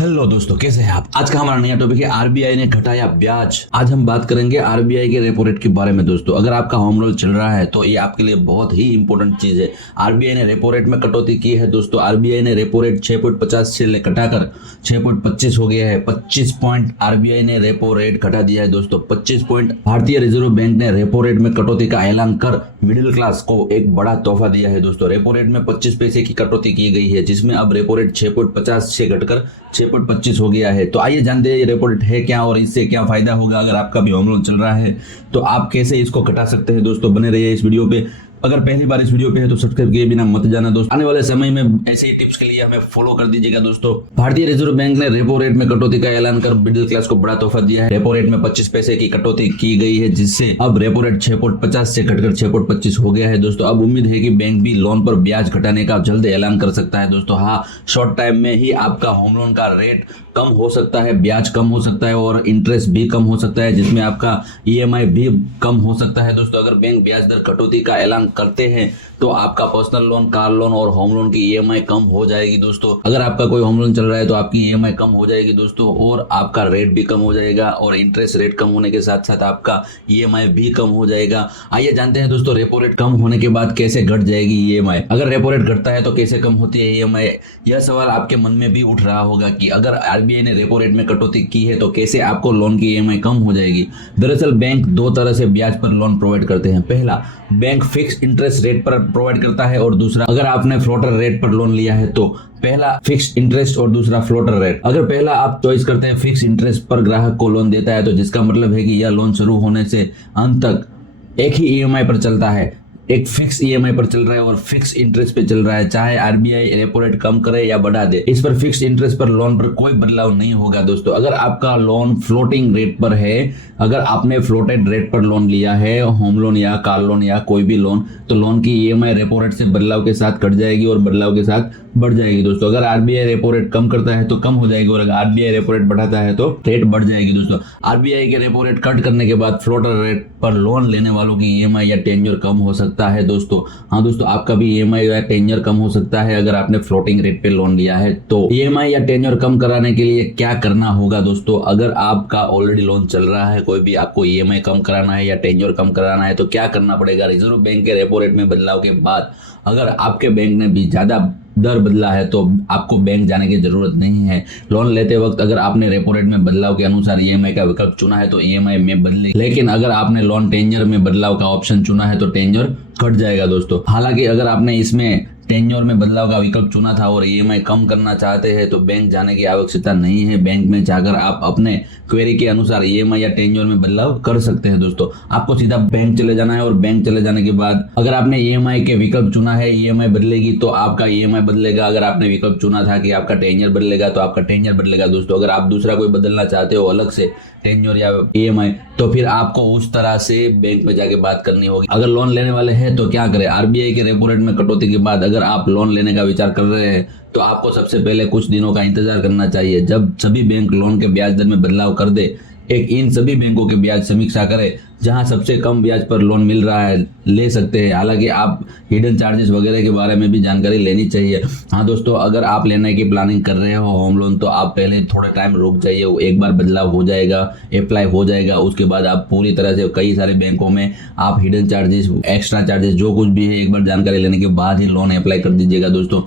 Hello दोस्तों, कैसे हैं आप। आज का हमारा नया टॉपिक है आरबीआई ने घटाया ब्याज। आज हम बात करेंगे आरबीआई के रेपो रेट के बारे में। दोस्तों, अगर आपका होम लोन चल रहा है तो ये आपके लिए बहुत ही इंपॉर्टेंट चीज है। आरबीआई ने रेपो रेट में कटौती की है। दोस्तों, आरबीआई ने रेपो रेट 6.50 से घटाकर 6.25 हो गया है। 25 पॉइंट आरबीआई ने रेपो रेट घटा दिया है। दोस्तों, 25 पॉइंट भारतीय रिजर्व बैंक ने रेपो रेट में कटौती का ऐलान कर मिडिल क्लास को एक बड़ा तोहफा दिया है। दोस्तों, रेपो रेट में 25 पैसे की कटौती की गई है, जिसमें अब रेपो रेट 6.50 से घटकर 6.25 हो गया है। तो आइए जानते हैं ये रेपो रेट है क्या और इससे क्या फायदा होगा। अगर आपका भी होम लोन चल रहा है तो आप कैसे इसको घटा सकते हैं। दोस्तों, बने रहिए इस वीडियो पे। अगर पहली बार इस वीडियो पे है तो सब्सक्राइब किए बिना मत जाना। दोस्तों, आने वाले समय में ऐसे ही टिप्स के लिए हमें फॉलो कर दीजिएगा। दोस्तों, भारतीय रिजर्व बैंक ने रेपो रेट में कटौती का ऐलान कर मिडिल क्लास को बड़ा तोहफा दिया है। रेपो रेट में 25 पैसे की कटौती की गई है, जिससे अब रेपो रेट 6.50 से घटकर 6.25 हो गया है। दोस्तों, अब उम्मीद है कि बैंक भी लोन पर ब्याज घटाने का जल्द ऐलान कर सकता है। दोस्तों, हाँ, शॉर्ट टाइम में ही आपका होम लोन का रेट कम हो सकता है, ब्याज कम हो सकता है और इंटरेस्ट भी कम हो सकता है, जिसमें आपका ईएमआई भी कम हो सकता है। दोस्तों, अगर बैंक ब्याज दर कटौती का ऐलान करते हैं तो आपका पर्सनल लोन, कार लोन और होम लोन की ईएमआई कम हो जाएगी। दोस्तों, अगर आपका कोई होम लोन चल रहा है तो आपकी ईएमआई कम हो जाएगी दोस्तों, और आपका रेट भी कम हो जाएगा और इंटरेस्ट रेट कम होने के साथ साथ आपका ईएमआई भी कम हो जाएगा। आइए जानते हैं दोस्तों, रेपो रेट कम होने के बाद कैसे घट जाएगी ईएमआई। अगर रेपो रेट घटता है तो कैसे कम होती है ईएमआई। यह सवाल आपके मन में भी उठ रहा होगा कि अगर आरबीआई ने रेपो रेट में कटौती की है तो कैसे आपको लोन की ईएमआई कम हो जाएगी। दरअसल बैंक दो तरह से ब्याज पर लोन प्रोवाइड करते हैं। पहला, बैंक फिक्स इंटरेस्ट रेट पर प्रोवाइड करता है और दूसरा, अगर आपने फ्लोटर रेट पर लोन लिया है तो पहला फिक्स इंटरेस्ट और दूसरा फ्लोटर रेट। अगर पहला आप चॉइस करते हैं फिक्स इंटरेस्ट पर ग्राहक को लोन देता है तो जिसका मतलब है कि यह लोन शुरू होने से अंत तक एक ही ईएमआई पर चलता है, एक फिक्स ईएमआई पर चल रहा है और फिक्स इंटरेस्ट पे चल रहा है, चाहे आरबीआई रेपो रेट कम करे या बढ़ा दे। इस पर फिक्स इंटरेस्ट पर लोन पर कोई बदलाव नहीं होगा। दोस्तों, अगर आपका लोन फ्लोटिंग रेट पर है, अगर आपने फ्लोटेड रेट पर लोन लिया है, होम लोन या कार लोन या कोई भी लोन, तो लोन की ईएमआई रेपो रेट से बदलाव के साथ कट जाएगी और बदलाव के साथ बढ़ जाएगी। दोस्तों, अगर आरबीआई रेपो रेट कम करता है तो कम हो जाएगी और अगर आरबीआई रेपो रेट बढ़ाता है तो रेट बढ़ जाएगी। दोस्तों, आरबीआई के रेपो रेट कट करने के बाद फ्लोटर रेट पर लोन लेने वालों की ईएमआई या टेन्योर कम हो सकता है। दोस्तों, हाँ दोस्तों, आपका भी ईएमआई या टेन्योर कम हो सकता है अगर आपने फ्लोटिंग रेट पे लोन लिया है तो। ईएमआई या टेन्योर कम कराने के लिए क्या करना होगा। दोस्तों, अगर आपका ऑलरेडी लोन चल रहा है, कोई भी आपको ईएमआई कम कराना है या टेन्योर कम कराना है तो क्या करना पड़ेगा। रिजर्व बैंक के रेपो रेट में बदलाव के बाद अगर आपके बैंक ने भी ज्यादा दर बदला है तो आपको बैंक जाने की जरूरत नहीं है। लोन लेते वक्त अगर आपने रेपो रेट में बदलाव के अनुसार ईएमआई का विकल्प चुना है तो ईएमआई में बदले, लेकिन अगर आपने लोन टेन्योर में बदलाव का ऑप्शन चुना है तो टेन्योर कट जाएगा। दोस्तों, हालांकि अगर आपने इसमें टेन्योर में बदलाव का विकल्प चुना था और ईएमआई कम करना चाहते हैं तो बैंक जाने की आवश्यकता नहीं है। बैंक में जाकर आप अपने क्वेरी के अनुसार ईएमआई या टेन्योर में बदलाव कर सकते हैं। दोस्तों, आपको सीधा बैंक चले जाना है और बैंक चले जाने के बाद अगर आपने ईएमआई के विकल्प चुना है, ईएमआई बदलेगी तो आपका ईएमआई बदलेगा। अगर आपने विकल्प चुना था कि आपका टेन्योर बदलेगा तो आपका टेन्योर बदलेगा। दोस्तों, अगर आप दूसरा कोई बदलना चाहते हो अलग से टेन्योर या ईएमआई तो फिर आपको उस तरह से बैंक में जाके बात करनी होगी। अगर लोन लेने वाले हैं तो क्या करें। आरबीआई के रेपो रेट में कटौती के बाद अगर आप लोन लेने का विचार कर रहे हैं तो आपको सबसे पहले कुछ दिनों का इंतजार करना चाहिए जब सभी बैंक लोन के ब्याज दर में बदलाव कर दे। इन सभी बैंकों के ब्याज समीक्षा करें, जहां सबसे कम ब्याज पर लोन मिल रहा है ले सकते हैं। हालांकि आप हिडन चार्जेस वगैरह के बारे में भी जानकारी लेनी चाहिए। हाँ दोस्तों, अगर आप लेने की प्लानिंग कर रहे हो होम लोन तो आप पहले थोड़े टाइम रुक जाइए। एक बार बदलाव हो जाएगा, अप्लाई हो जाएगा, उसके बाद आप पूरी तरह से कई सारे बैंकों में आप हिडन चार्जेस, एक्स्ट्रा चार्जेस जो कुछ भी है एक बार जानकारी लेने के बाद ही लोन अप्लाई कर दीजिएगा। दोस्तों,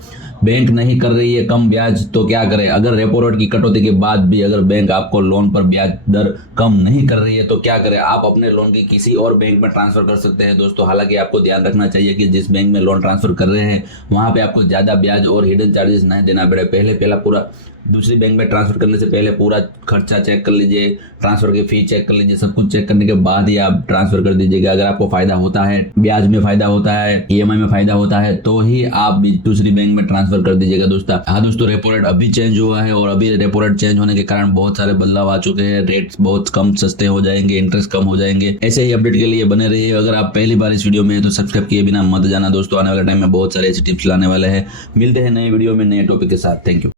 बैंक नहीं कर रही है कम ब्याज तो क्या करें। अगर रेपो रेट की कटौती के बाद भी अगर बैंक आपको लोन पर ब्याज दर कम नहीं कर रही है तो क्या करें। आप अपने लोन की किसी और बैंक में ट्रांसफर कर सकते हैं। दोस्तों, हालांकि आपको ध्यान रखना चाहिए कि जिस बैंक में लोन ट्रांसफर कर रहे हैं वहां पे आपको ज्यादा ब्याज और हिडन चार्जेस नहीं देना पड़े। पहला पूरा दूसरी बैंक में ट्रांसफर करने से पहले पूरा खर्चा चेक कर लीजिए, ट्रांसफर की फी चेक कर लीजिए, सब कुछ चेक करने के बाद ही आप ट्रांसफर कर दीजिएगा। अगर आपको फायदा होता है, ब्याज में फायदा होता है, ईएमआई में फायदा होता है तो ही आप दूसरी बैंक में ट्रांसफर कर दीजिएगा। दोस्तों, हाँ दोस्तों, रेपो रेट अभी चेंज हुआ है और अभी रेपो रेट चेंज होने के कारण बहुत सारे बदलाव आ चुके हैं। रेट्स बहुत कम सस्ते हो जाएंगे, इंटरेस्ट कम हो जाएंगे। ऐसे ही अपडेट के लिए बने रहिए। अगर आप पहली बार इस वीडियो में है तो सब्सक्राइब किए बिना मत जाना। दोस्तों, आने वाले टाइम में बहुत सारे ऐसे टिप्स लाने वाले हैं। मिलते हैं नए वीडियो में नए टॉपिक के साथ। Thank you.